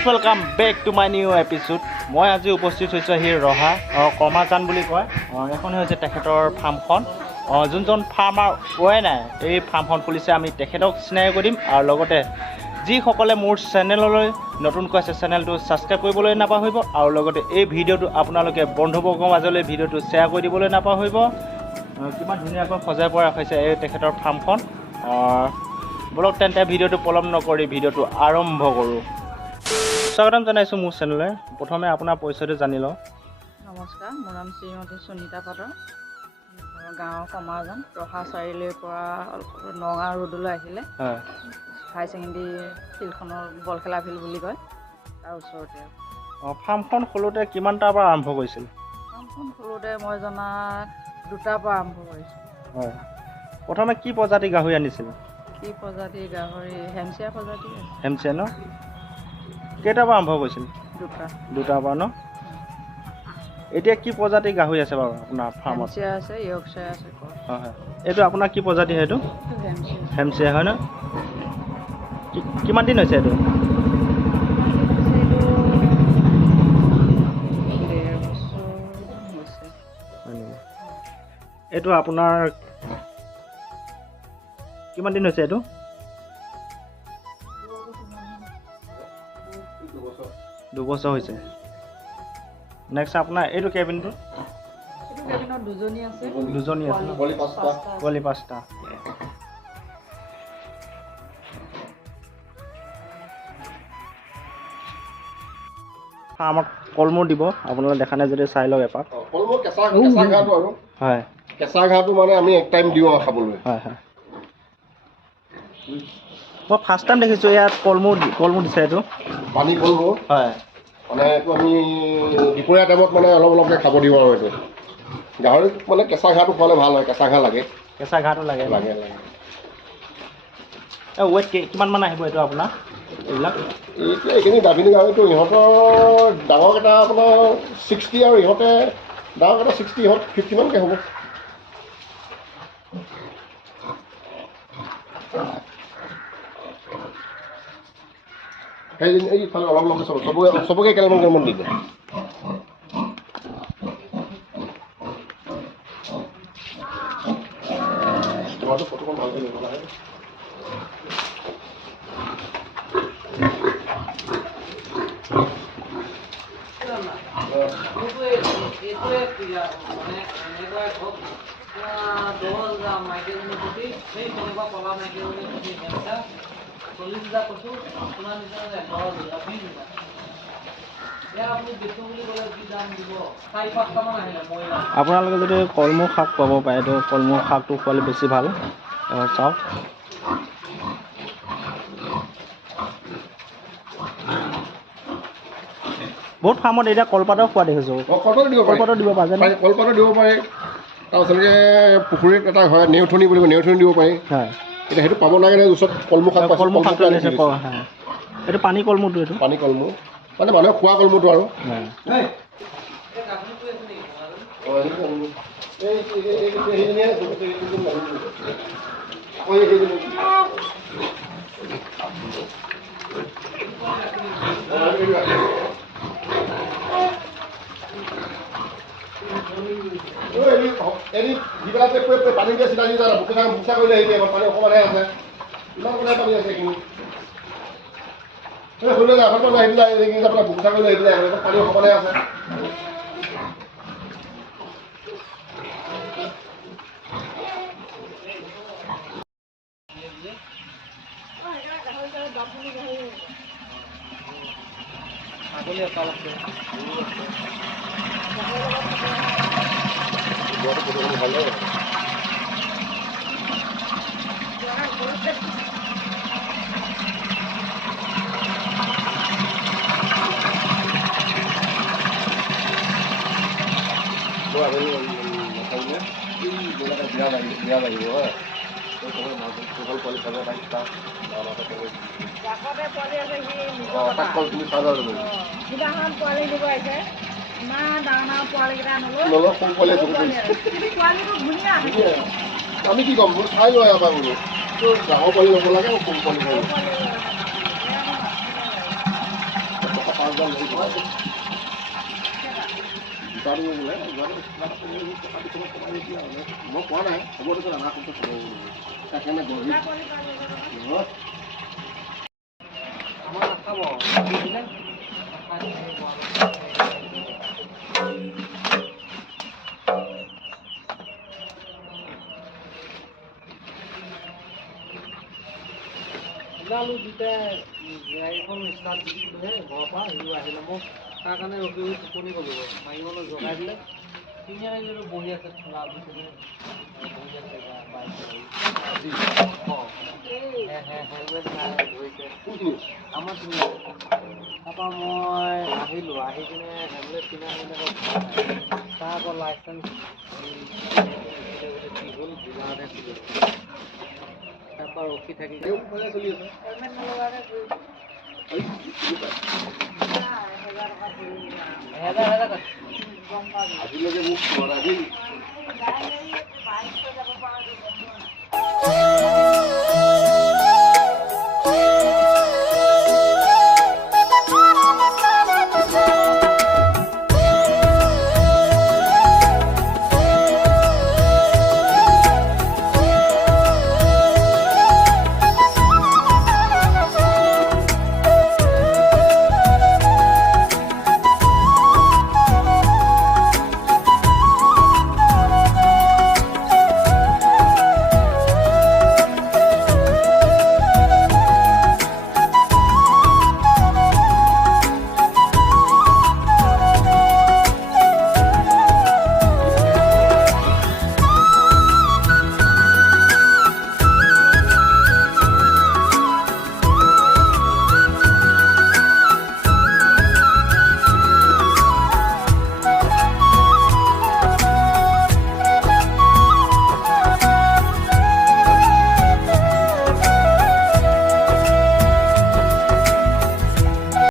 ভিউয়াৰ্स welcome back to my new episode. মই আজি উপস্থিত হৈছোঁ হি ৰহা কমাজান বুলি কয়। এখন হৈছে তেখেতৰ ফাৰ্মখন। যোনজন ফাৰ্মাৰ নাই এই ফাৰ্মখন খুলিছে, আমি তেখেতক চিনাকি কৰিম আৰু লগতে যিসকলে মোৰ চেনেললৈ নতুনকৈ আছে চেনেলটো ছাবস্ক্ৰাইব কৰিবলৈ নাপাহৰিব আৰু লগতে এই ভিডিঅ'টো আপোনালোকে বন্ধুবৰ্গৰ মাজলৈ ভিডিঅ'টো শ্বেয়াৰ কৰি দিবলৈ নাপাহৰিব। কিমান ধুনীয়াকৈ সজাই পৰা ৰাখিছে এই তেখেতৰ ফাৰ্মখন। বলক তেন্তে ভিডিঅ'টো পলম নকৰি ভিডিঅ'টো আৰম্ভ কৰোঁ। স্বাগতম জনাইছোঁ মোৰ চেনেললৈ। প্ৰথমে আপোনাৰ পৰিচয়টো জানি লওঁ। নমস্কাৰ, মোৰ নাম শ্ৰীমতী সুনিতা পাটৰ, গাঁৱৰ কমাৰজন, ৰহা চাৰিআলিৰ পৰা নগাঁও ৰোডলৈ আহিলে হাই ছেকেণ্ডেৰী ফিল্ডখনৰ বল খেলা ফিল্ড বুলি কয়, তাৰ ওচৰতে। ফাৰ্মখন খোলোতে কিমানটাৰ পৰা আৰম্ভ কৰিছিল? ফাৰ্মখন খোলোতে মই জনাত 2টাৰ পৰা আৰম্ভ কৰিছোঁ। হয়, প্ৰথমে কি প্ৰজাতি গাহৰি আনিছিল? কি প্ৰজাতিৰ গাহৰি? হেমচিয়াৰ প্ৰজাতি। হেমচিয়াৰ ন? কেইটাৰ পৰা আৰম্ভ কৰিছিল? 2টাৰ পৰা ন? এতিয়া কি প্ৰজাতিৰ গাহৰি আছে বাৰু আপোনাৰ ফাৰ্মত? হেমচিয়াৰ আছে, ইয়ৰ্কশ্বায়াৰ আছে। হয় হয়, এইটো আপোনাৰ কি প্ৰজাতি হয়? এইটো হেমচিয়াৰ হয় ন? কিমান দিন হৈছে এইটো? এইটো আপোনাৰ কিমান দিন হৈছে? এইটো 2 বছৰ হৈছে। নেক্সট আপোনাৰ এইটো কেবিনটো? দুজনী আছে, পোৱালি 5টা। আমাক কলমৌ দিব, আপোনালোকে দেখা নাই যদি চাই লওক এপাক। কলমৌ কেঁচা ঘাঁহটো আৰু হয়, কেঁচা ঘাঁহটো মানে আমি এক টাইম দিওঁ খাবলৈ। হয় হয়, মই ফাৰ্ষ্ট টাইম দেখিছোঁ ইয়াত কলমৌ দিছে। এইটো পানী কলমৌ। হয়, মানে এইটো আমি দুপৰীয়া টাইমত মানে অলপকৈ খাব দিওঁ আৰু এইটো গাহৰিক মানে কেঁচা ঘাঁহটো খোৱালে ভাল হয়। কেঁচা ঘাঁহ লাগে, কেঁচা ঘাঁহটো লাগে। ৱেইট কিমান মান আহিব এইটো আপোনাৰ এইবিলাক? এতিয়া এইখিনি গাভিনী গাহৰিটো ইহঁতৰ ডাঙৰকেইটা আপোনাৰ 60 আৰু ইহঁতে ডাঙৰকেইটা 60, ইহঁত 50 মানকৈ হ'ব। এইফালে অলপ চবকে কেইটামান দিব। ফটোখন ভালকৈ ল'ব লাগে। আপোনালোকে যদি কলমৌ শাক পাব পাৰে তো কলমৌ শাকটো খোৱালে বেছি ভাল। চাওক, বহুত ফাৰ্মত এতিয়া কলপাতৰ খোৱা দেখিছোঁ। কলপাতৰ দিব পাৰে, কলপাতৰ দিব পাৰে। তাৰপিছত এনেকৈ পুখুৰীত এটা হয় নেউঠনি বুলি কয়, নেউঠনি দিব পাৰি। হয়, এতিয়া সেইটো পাব লাগে নহয়। ওচৰত কলমৌ শাক, কলমৌ শাকটো আনিছে। এইটো পানী কলমৌটো, এইটো পানী কলমৌ মানে মানুহে খোৱা কলমৌটো আৰু। পানী দিয়ে চিধা চিধা বুকচা কৰিলে আহি দিয়ে। পানী অকণমানহে আছে, ইমান কোনে পানী আছে এইখিনি শুনিলে এখন মানুহ আহি পেলাই আপোনাৰ বুকচা কৰিলে আহি পেলাই পানী অকণমানহে আছে। বিয়া লাগিব হয়। আমি কি ক'ম, চাই লয় আমাৰ বোলো ডাঙৰ পোৱালি ল'ব লাগে, সৰু পোৱালি মই কোৱা নাই হ'ব দেখোন আমাৰ কোনটো খাব সেইকাৰণে গঢ়ি ওলালোঁ দুটা গাড়ীখন ষ্টাৰ্ট দিছিলোঁহে ঘৰৰ পৰা সিও আহিলে মোক তাৰ কাৰণে ৰখি ৰখি টোপনি গ'লোঁ মাৰিবলৈ জগাই দিলে তিনি আহিলোঁ বহি আছে খোলা বুজিছে বহি আছে বাইক ধৰিছে আমাৰ তাৰপৰা মই আহিলোঁ আহি কিনে হেমলেট কিনা তাৰ আকৌ লাইচেঞ্চ কি হ'ল ডিলাৰতে চলি তাৰপৰা ৰখি থাকি চলি আছে হেলমেট নলগাকৈ ঘূৰি আজিলৈকে মোক আজি